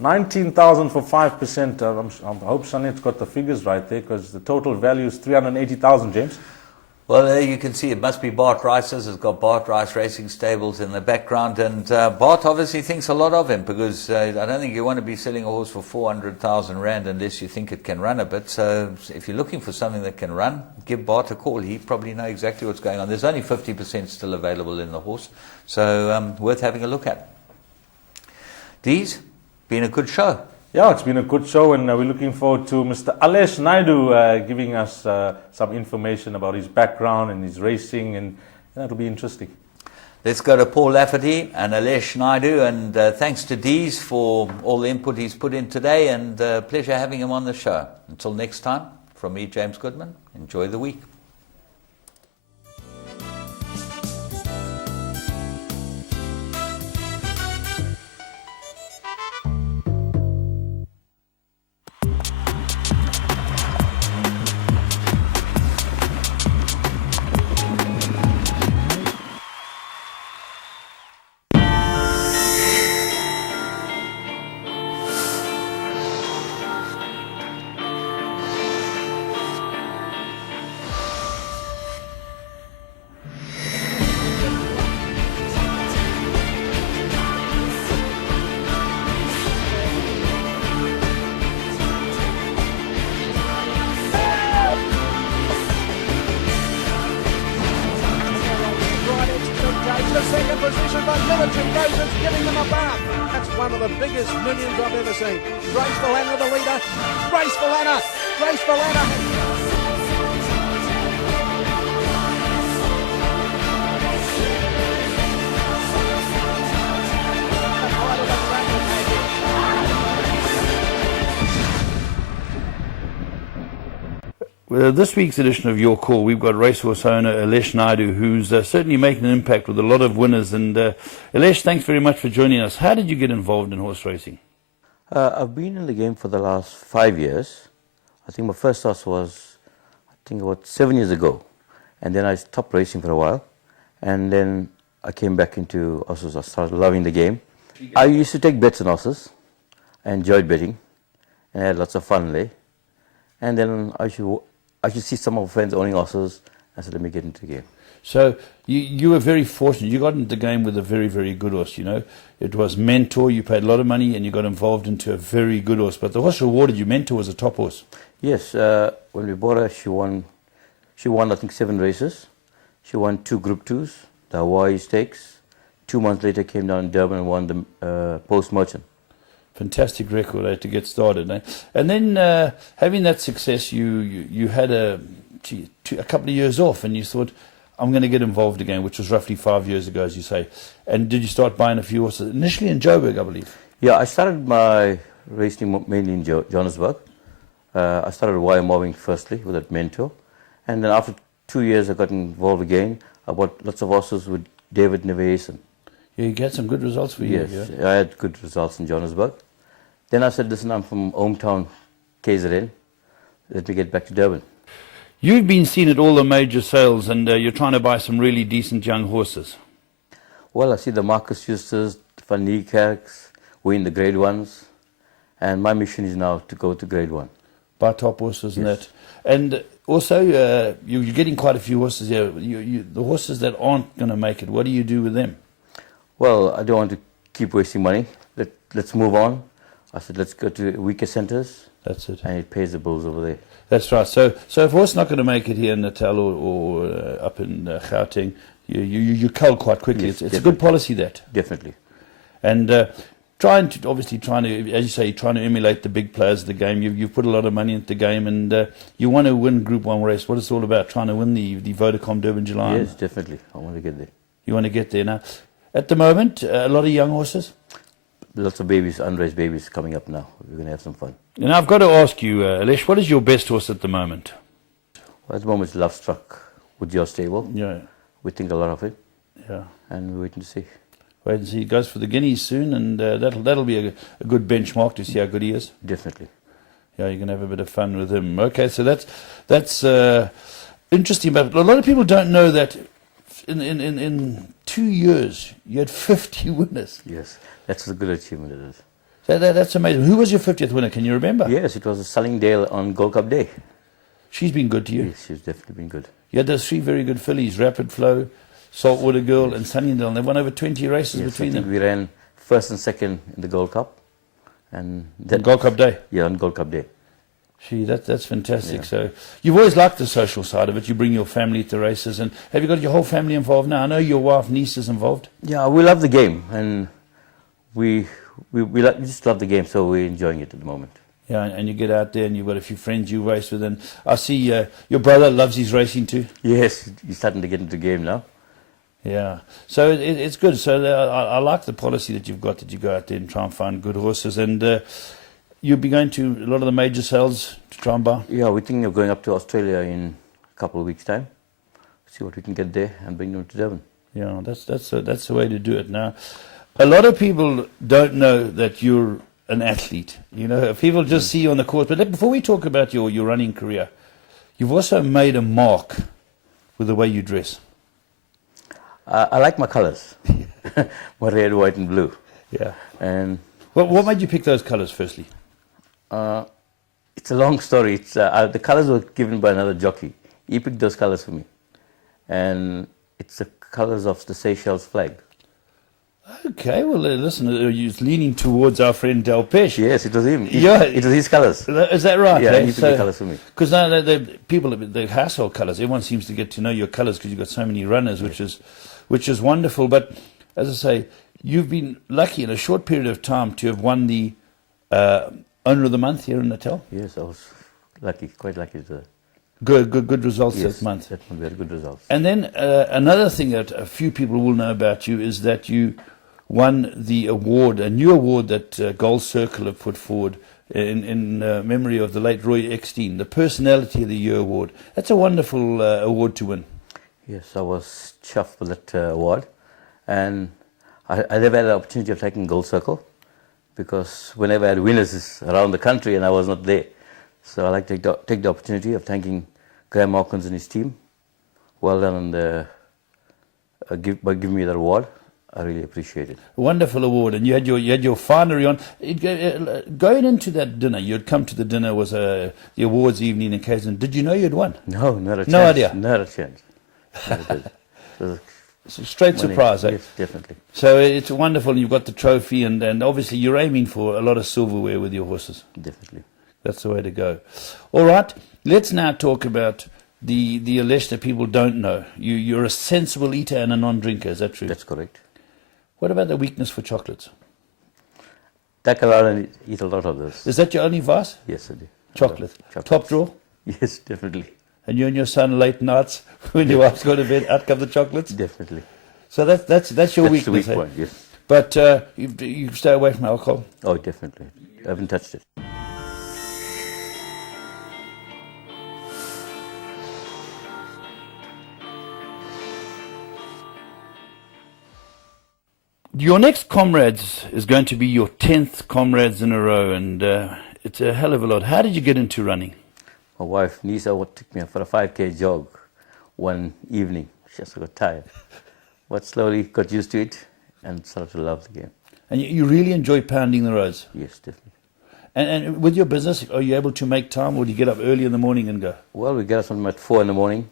19,000 for 5%. I hope Sanet's got the figures right there, because the total value is 380,000, James. Well, there you can see it must be Bart Rice's. It's got Bart Rice Racing Stables in the background, and Bart obviously thinks a lot of him, because I don't think you want to be selling a horse for 400,000 rand unless you think it can run a bit. So if you're looking for something that can run, give Bart a call. He probably knows exactly what's going on. There's only 50% still available in the horse, so worth having a look at. Dees, been a good show. Yeah, it's been a good show, and we're looking forward to Mr. Alesh Naidu giving us some information about his background and his racing, and that'll be interesting. Let's go to Paul Lafferty and Alesh Naidu, and thanks to Dees for all the input he's put in today, and pleasure having him on the show. Until next time, from me, James Goodman, enjoy the week. Second position, but Military Roses giving them a bath. That's one of the biggest millions I've ever seen. Grace Valana, the leader. Grace Valana. Grace Valana. Well, this week's edition of Your Call, we've got racehorse owner Alesh Naidu, who's certainly making an impact with a lot of winners. And Alesh, thanks very much for joining us. How did you get involved in horse racing? I've been in the game for the last 5 years. I think my first horse was, about 7 years ago. And then I stopped racing for a while. And then I came back into horses. I started loving the game. I used to take bets on horses. I enjoyed betting. And I had lots of fun there. And then I should see some of my friends owning horses. I said, let me get into the game. So you were very fortunate. You got into the game with a very, very good horse, you know. It was Mentor. You paid a lot of money and you got involved into a very good horse. But the horse rewarded you. Mentor was a top horse. Yes. When we bought her, she won, I think, 7 races. She won 2 Group 2s, the Hawaii Stakes. 2 months later, came down in Durban and won the Post Merchant. Fantastic record to get started. And then having that success, you had a couple of years off and you thought, I'm going to get involved again, which was roughly 5 years ago, as you say. And did you start buying a few horses? Initially in Joburg, I believe. Yeah, I started my racing mainly in Johannesburg. I started wire mobbing firstly with that Mentor. And then after 2 years, I got involved again. I bought lots of horses with David Neveson. Yeah, you had some good results for you. Yes, yeah? I had good results in Johannesburg. Then I said, listen, I'm from hometown KZN. Let me get back to Durban. You've been seen at all the major sales and you're trying to buy some really decent young horses. Well, I see the Marcus Justus, Van Niekerks, we're in the grade 1s. And my mission is now to go to grade 1. Buy top horses and Yes. that. And also, you're getting quite a few horses here. The horses that aren't going to make it, what do you do with them? Well, I don't want to keep wasting money. Let's move on. I said, let's go to weaker centres. That's it. And it pays the bills over there. That's right. So if a horse not going to make it here in Natal or up in Gauteng, you cull quite quickly. Yes, it's a good policy, that. Definitely. And trying to, as you say, trying to emulate the big players of the game. You've put a lot of money into the game, and you want to win Group 1 race. What it's all about, trying to win the Vodacom Durban July. Yes, definitely. I want to get there. You want to get there now. At the moment, a lot of young horses. Lots of babies, unraised babies coming up now. We're going to have some fun. And I've got to ask you, Alesh, what is your best horse at the moment? Well, at the moment, it's Love Struck with your stable. Yeah. We think a lot of it. Yeah. And we're waiting to see. Wait and see. He goes for the Guineas soon, and that'll be a good benchmark to see how good he is. Definitely. Yeah, you can have a bit of fun with him. Okay, so that's interesting. But a lot of people don't know that in 2 years you had 50 winners. Yes, that's a good achievement. It is. That's amazing. Who was your 50th winner? Can you remember? Yes, it was Sullingdale on Gold Cup Day. She's been good to you. Yes, she's definitely been good. You had those 3 very good fillies, Rapid Flow, Saltwater Girl, and Sunnydale. They won over 20 races between them. We ran first and second in the Gold Cup. And on Gold Cup Day? Yeah, on Gold Cup Day. Gee, that's fantastic. Yeah. So you've always liked the social side of it. You bring your family to races. And have you got your whole family involved now? I know your wife, niece is involved. Yeah, we love the game. And we just love the game, so we're enjoying it at the moment. Yeah, and you get out there and you've got a few friends you race with. And I see your brother loves his racing too. Yes, he's starting to get into the game now. Yeah, so it's good. So I like the policy that you've got, that you go out there and try and find good horses. And you'll be going to a lot of the major sales to try and buy? Yeah, we're thinking of going up to Australia in a couple of weeks' time. See what we can get there and bring them to Devon. Yeah, that's the way to do it. Now, a lot of people don't know that you're an athlete. You know, people just see you on the course. But before we talk about your running career, you've also made a mark with the way you dress. I like my colours, my red, white, and blue. Yeah. And what made you pick those colours? Firstly, it's a long story. It's the colours were given by another jockey. He picked those colours for me, and it's the colours of the Seychelles flag. Okay, well, listen, you're leaning towards our friend Del Pesh. Yes, it was him. Yeah, it was his colours. Is that right? Yeah, he picked the colours for me. Because now the household colours, everyone seems to get to know your colours because you've got so many runners, which is wonderful. But as I say, you've been lucky in a short period of time to have won the Owner of the Month here in Natal. Yes, I was lucky, quite lucky to. Good results yes, that month. That one, very good results. And then another thing that a few people will know about you is that you won the award, a new award that Gold Circle have put forward in memory of the late Roy Eckstein, the Personality of the Year award. That's a wonderful award to win. Yes, I was chuffed with that award, and I never had the opportunity of taking Gold Circle because whenever I had winners around the country and I was not there. So I like to take the opportunity of thanking Graham Hawkins and his team. Well done on by giving me that award. I really appreciate it. Wonderful award, and you had your finery on. Going into that dinner, you'd come to the dinner, was the awards evening in KZN. Did you know you'd won? No, not a chance. No idea? Not a chance. It's a straight surprise, eh? Yes, definitely. So it's wonderful, and you've got the trophy, and obviously you're aiming for a lot of silverware with your horses. Definitely. That's the way to go. All right, let's now talk about the Alesh that people don't know. You're a sensible eater and a non-drinker, is that true? That's correct. What about the weakness for chocolates? Take a lot and eat a lot of those. Is that your only vice? Yes, I do. Chocolate. Top drawer? Yes, definitely. And you and your son late nights when your wife's gone to bed, out come the chocolates? Definitely. So that's your weakness. The weak eh? point, yes. But you stay away from alcohol? Oh, definitely. I haven't touched it. Your next Comrades is going to be your 10th Comrades in a row, and it's a hell of a lot. How did you get into running? My wife, Nisa, took me for a 5K jog one evening. She just got tired. But slowly got used to it and started to love the game. And you really enjoy pounding the roads? Yes, definitely. And with your business, are you able to make time, or do you get up early in the morning and go? Well, we get up from at 4 in the morning,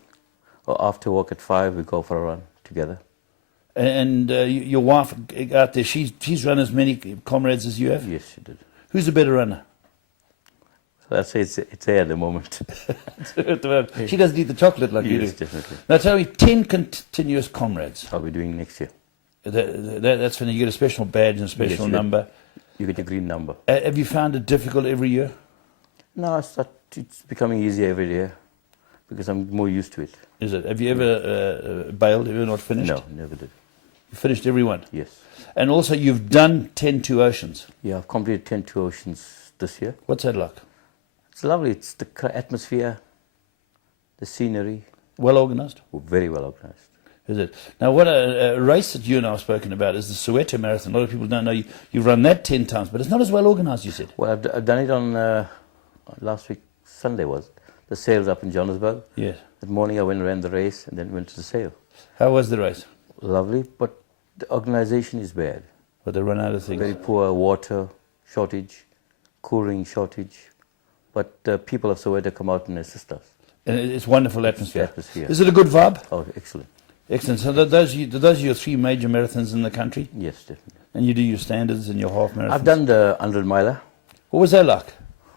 or after work at 5, we go for a run together. And your wife out there, she's run as many Comrades as you have? Yes, she did. Who's the better runner? So I'd say it's her at the moment. She doesn't eat the chocolate like you do. Yes, definitely. Now tell me, 10 continuous Comrades. I'll be doing next year. That's when you get a special badge and a special number. You get a green number. Have you found it difficult every year? No, it's becoming easier every year because I'm more used to it. Is it? Have you ever bailed? Have you not finished? No, never did. You finished every one? Yes. And also you've done 10 Two Oceans. Yeah, I've completed 10 Two Oceans this year. What's that like? It's lovely. It's the atmosphere, the scenery. Well organised? Very well organised. Is it? Now, what a race that you and I have spoken about is the Soweto Marathon. A lot of people don't know you've run that 10 times, but it's not as well organised, you said. Well, I've done it on last week, Sunday was the sales up in Johannesburg. Yes. That morning I went and ran the race and then went to the sale. How was the race? Lovely, but the organisation is bad. But they run out of things. Very poor water shortage, cooling shortage. But people of Soweto come out and assist us. And it's wonderful atmosphere. Atmosphere. Is it a good vibe? Oh, excellent. Excellent. So those are your 3 major marathons in the country? Yes, definitely. And you do your standards and your half marathons? I've done the 100 miler. What was that like?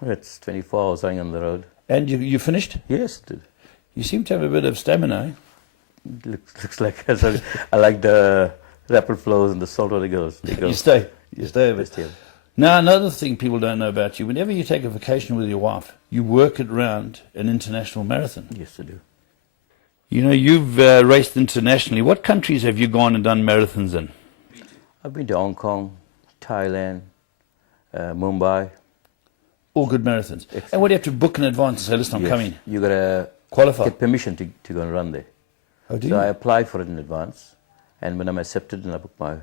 It's 24 hours running on the road. And you finished? Yes, dude. You seem to have a bit of stamina, eh? Looks like I like the rapid flows and the saltwater girls. You stay with it. Now, another thing people don't know about you, whenever you take a vacation with your wife, you work it around an international marathon. Yes, I do. You know, you've raced internationally. What countries have you gone and done marathons in? I've been to Hong Kong, Thailand, Mumbai. All good marathons. Excellent. And what do you have to book in advance and say, listen, I'm coming? You got to qualify. Get permission to go and run there. Oh, do so you? I applied for it in advance, and when I'm accepted, then I book my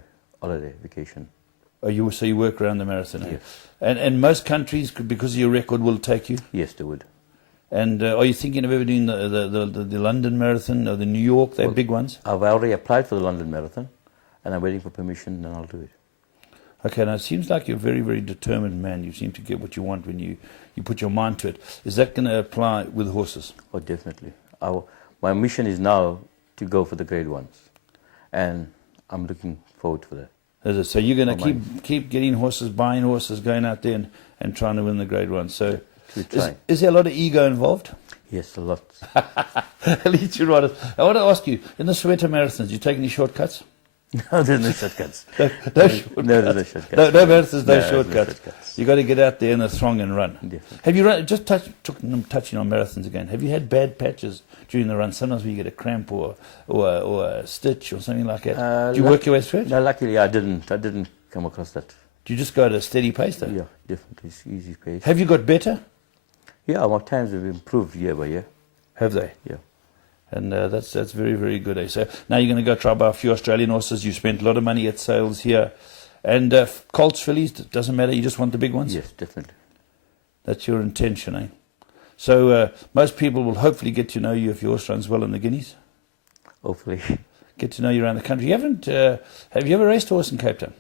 holiday vacation. Oh, so you work around the marathon? Yes. And most countries, because of your record, will take you? Yes, they would. And are you thinking of ever doing the London Marathon or the New York? They're big ones. I've already applied for the London Marathon, and I'm waiting for permission, and I'll do it. Okay, now it seems like you're a very, very determined man. You seem to get what you want when you put your mind to it. Is that going to apply with horses? Oh, definitely. My mission is now to go for the grade ones, and I'm looking forward to that. So you're going to keep getting horses, buying horses, going out there and trying to win the grade one. So is there a lot of ego involved? Yes, a lot. At least you're right. I want to ask you, in the Soweto marathons, do you take any shortcuts? No, there's no shortcuts. No shortcuts. No, there's no shortcuts. No marathons, no shortcuts. You got to get out there in the throng and run. Definitely. Have you run, just touching on marathons again, have you had bad patches during the run? Sometimes when you get a cramp or a stitch or something like that. Do you work your way through it? No, luckily I didn't come across that. Do you just go at a steady pace though? Yeah, definitely. It's easy pace. Have you got better? Yeah, my times have improved year by year. Have they? Yeah. And that's very, very good. Eh? So now you're going to go try buy a few Australian horses. You spent a lot of money at sales here. And colts, fillies, doesn't matter. You just want the big ones? Yes, definitely. That's your intention, eh? So most people will hopefully get to know you if your horse runs well in the Guineas. Hopefully. Get to know you around the country. You haven't? Have you ever raced a horse in Cape Town?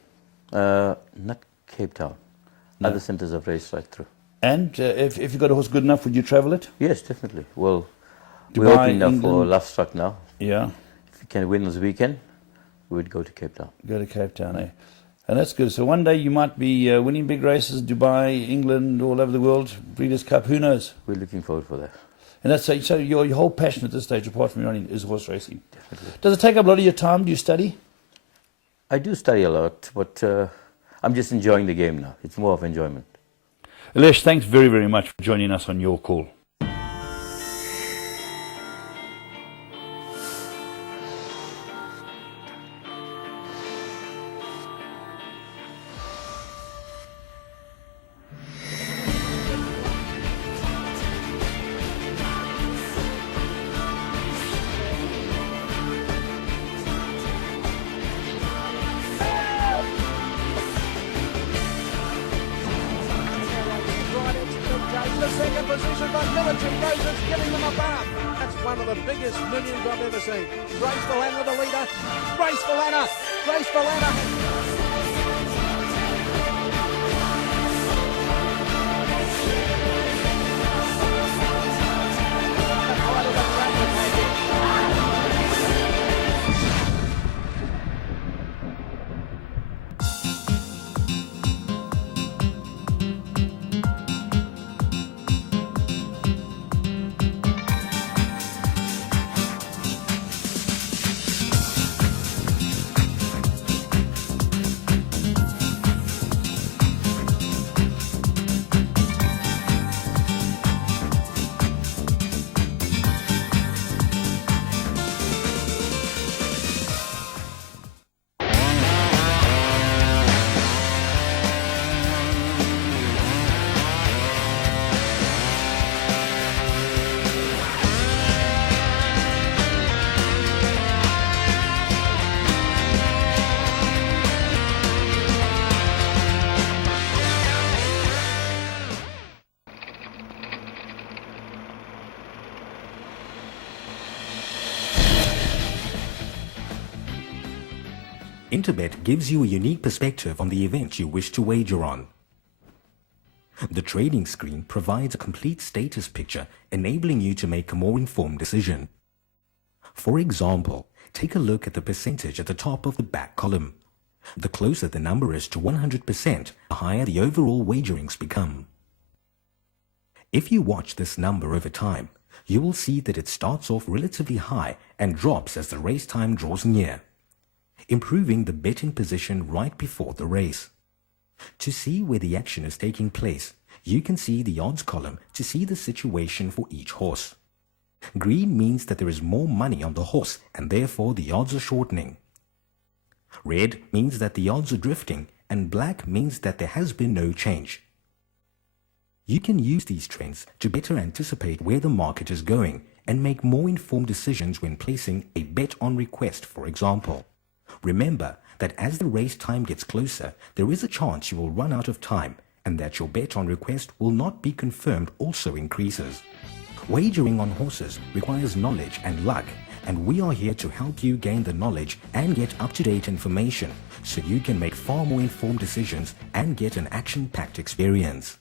Not Cape Town. No. Other centres I've raced right through. And if you got a horse good enough, would you travel it? Yes, definitely. Well, Dubai, we're hoping now England. for Lovestruck now. Yeah. If we can win this weekend, we would go to Cape Town. Go to Cape Town, eh? And that's good. So one day you might be winning big races, Dubai, England, all over the world, Breeders' Cup, who knows? We're looking forward for that. And that's so your whole passion at this stage, apart from running, is horse racing. Definitely. Does it take up a lot of your time? Do you study? I do study a lot, but I'm just enjoying the game now. It's more of enjoyment. Alesh, thanks very, very much for joining us on Your Call. The second position, but Military Roses giving them a bath. That's one of the biggest millions I've ever seen. Grace Valana, the leader. Grace Valana. Grace Valana. Interbet gives you a unique perspective on the event you wish to wager on. The trading screen provides a complete status picture, enabling you to make a more informed decision. For example, take a look at the percentage at the top of the back column. The closer the number is to 100%, the higher the overall wagerings become. If you watch this number over time, you will see that it starts off relatively high and drops as the race time draws near, improving the betting position right before the race. To see where the action is taking place, you can see the odds column to see the situation for each horse. Green means that there is more money on the horse and therefore the odds are shortening. Red means that the odds are drifting, and black means that there has been no change. You can use these trends to better anticipate where the market is going and make more informed decisions when placing a bet on request, for example. Remember that as the race time gets closer, there is a chance you will run out of time and that your bet on request will not be confirmed also increases. Wagering on horses requires knowledge and luck, and we are here to help you gain the knowledge and get up-to-date information so you can make far more informed decisions and get an action-packed experience.